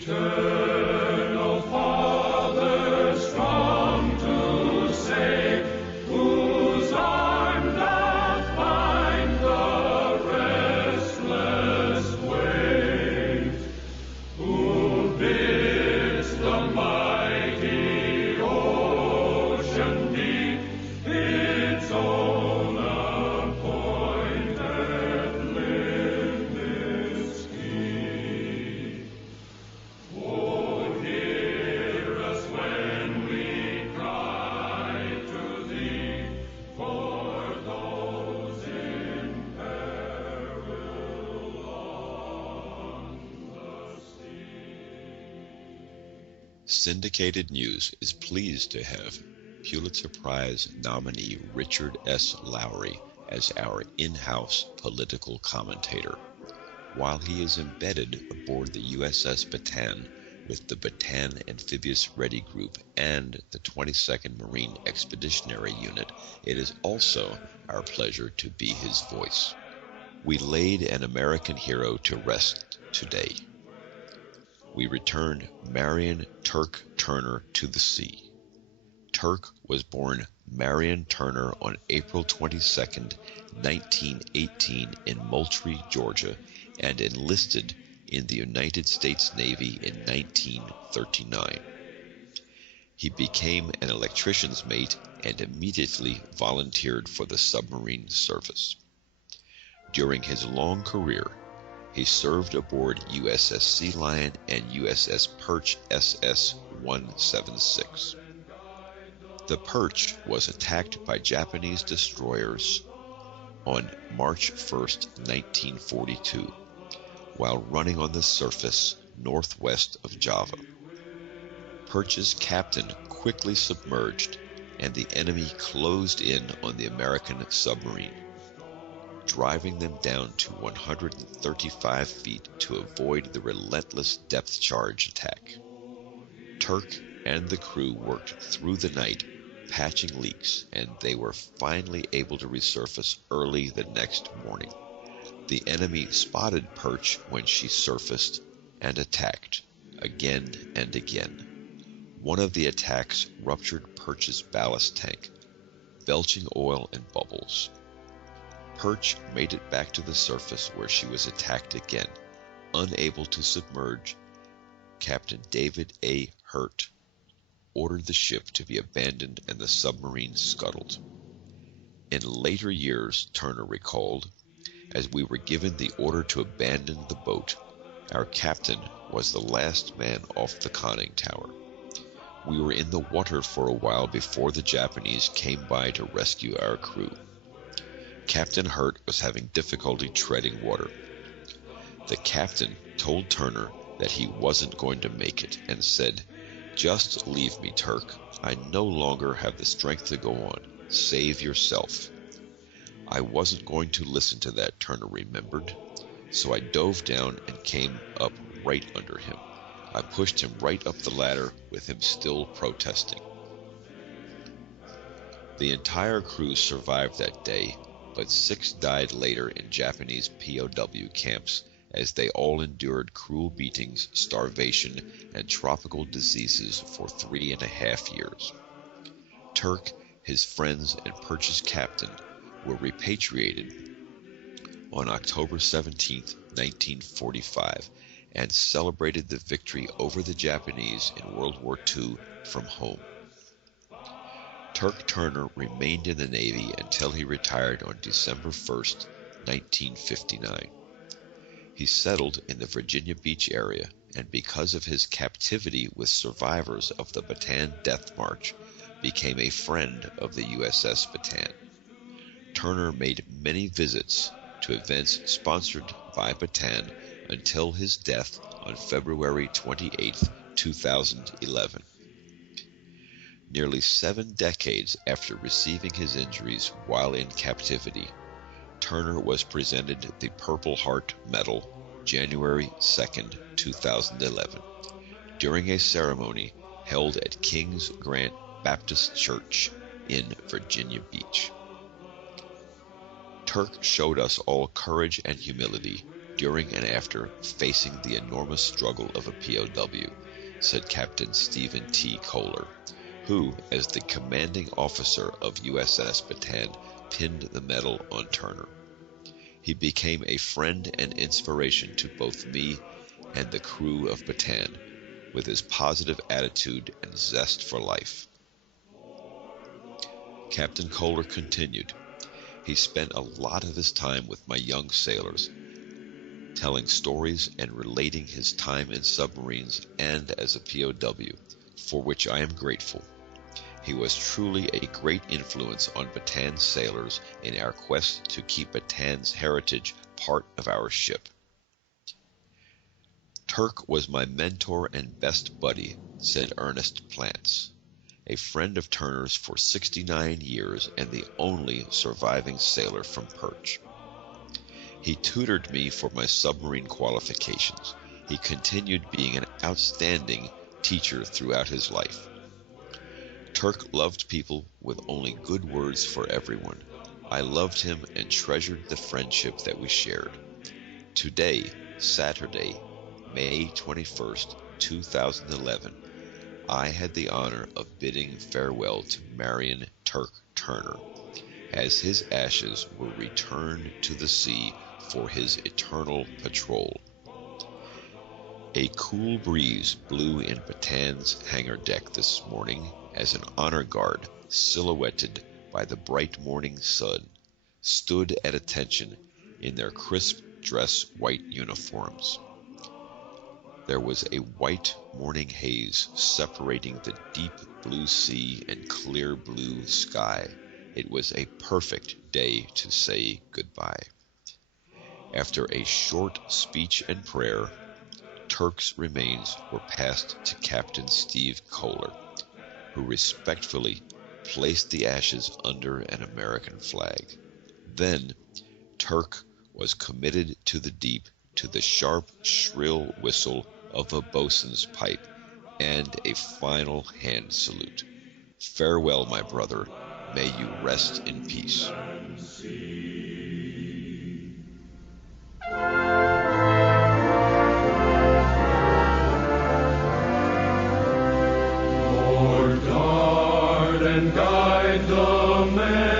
Eternal Father, strong to save, whose arm doth bind the restless waves, who bids the mighty ocean beat its own appointed limits keep. Oh, hear us when we cry to thee for those in peril on the sea. Syndicated News is pleased to have Pulitzer Prize nominee Richard S. Lowry as our in-house political commentator. While he is embedded aboard the USS Bataan with the Bataan Amphibious Ready Group and the 22nd Marine Expeditionary Unit, it is also our pleasure to be his voice. We laid an American hero to rest today. We returned Marion Turk Turner to the sea. Turk was born Marion Turner on April 22, 1918 in Moultrie, Georgia, and enlisted in the United States Navy in 1939. He became an electrician's mate and immediately volunteered for the submarine service. During his long career, he served aboard USS Sea Lion and USS Perch SS-176. The Perch was attacked by Japanese destroyers on March 1, 1942, while running on the surface northwest of Java. Perch's captain quickly submerged, and the enemy closed in on the American submarine, driving them down to 135 feet to avoid the relentless depth charge attack. Turk and the crew worked through the night patching leaks, and they were finally able to resurface early the next morning. The enemy spotted Perch when she surfaced and attacked again and again. One of the attacks ruptured Perch's ballast tank, belching oil and bubbles. Perch made it back to the surface where she was attacked again. Unable to submerge, Captain David A. Hurt ordered the ship to be abandoned and the submarine scuttled. In later years, Turner recalled, as we were given the order to abandon the boat, our captain was the last man off the conning tower. We were in the water for a while before the Japanese came by to rescue our crew. Captain Hurt was having difficulty treading water. The captain told Turner that he wasn't going to make it and said, "Just leave me, Turk. I no longer have the strength to go on. Save yourself." I wasn't going to listen to that, Turner remembered, so I dove down and came up right under him. I pushed him right up the ladder with him still protesting. The entire crew survived that day, but 6 died later in Japanese POW camps as they all endured cruel beatings, starvation, and tropical diseases for 3.5 years. Turk, his friends, and Perch's captain were repatriated on October 17, 1945, and celebrated the victory over the Japanese in World War II from home. Turk Turner remained in the Navy until he retired on December 1, 1959. He settled in the Virginia Beach area, and because of his captivity with survivors of the Bataan Death March, became a friend of the USS Bataan. Turner made many visits to events sponsored by Bataan until his death on February 28, 2011. Nearly 7 decades after receiving his injuries while in captivity, Turner was presented the Purple Heart Medal January 2, 2011, during a ceremony held at Kings Grant Baptist Church in Virginia Beach. Turk showed us all courage and humility, during and after facing the enormous struggle of a POW, said Captain Stephen T. Kohler, who, as the commanding officer of USS Bataan, pinned the medal on Turner. He became a friend and inspiration to both me and the crew of Bataan, with his positive attitude and zest for life. Captain Kohler continued, he spent a lot of his time with my young sailors, telling stories and relating his time in submarines and as a POW, for which I am grateful. He was truly a great influence on Bataan's sailors in our quest to keep Bataan's heritage part of our ship. Turk was my mentor and best buddy, said Ernest Plants, a friend of Turner's for 69 years and the only surviving sailor from Perch. He tutored me for my submarine qualifications. He continued being an outstanding teacher throughout his life. Turk loved people with only good words for everyone. I loved him and treasured the friendship that we shared. Today, Saturday, May 21st, 2011, I had the honor of bidding farewell to Marion Turk Turner, as his ashes were returned to the sea for his eternal patrol. A cool breeze blew in Bataan's hangar deck this morning as an honor guard, silhouetted by the bright morning sun, stood at attention in their crisp dress white uniforms. There was a white morning haze separating the deep blue sea and clear blue sky. It was a perfect day to say goodbye. After a short speech and prayer, Turk's remains were passed to Captain Steve Kohler, who respectfully placed the ashes under an American flag. Then, Turk was committed to the deep to the sharp, shrill whistle of a bosun's pipe and a final hand salute. Farewell, my brother. May you rest in peace. Lord, guard and guide the men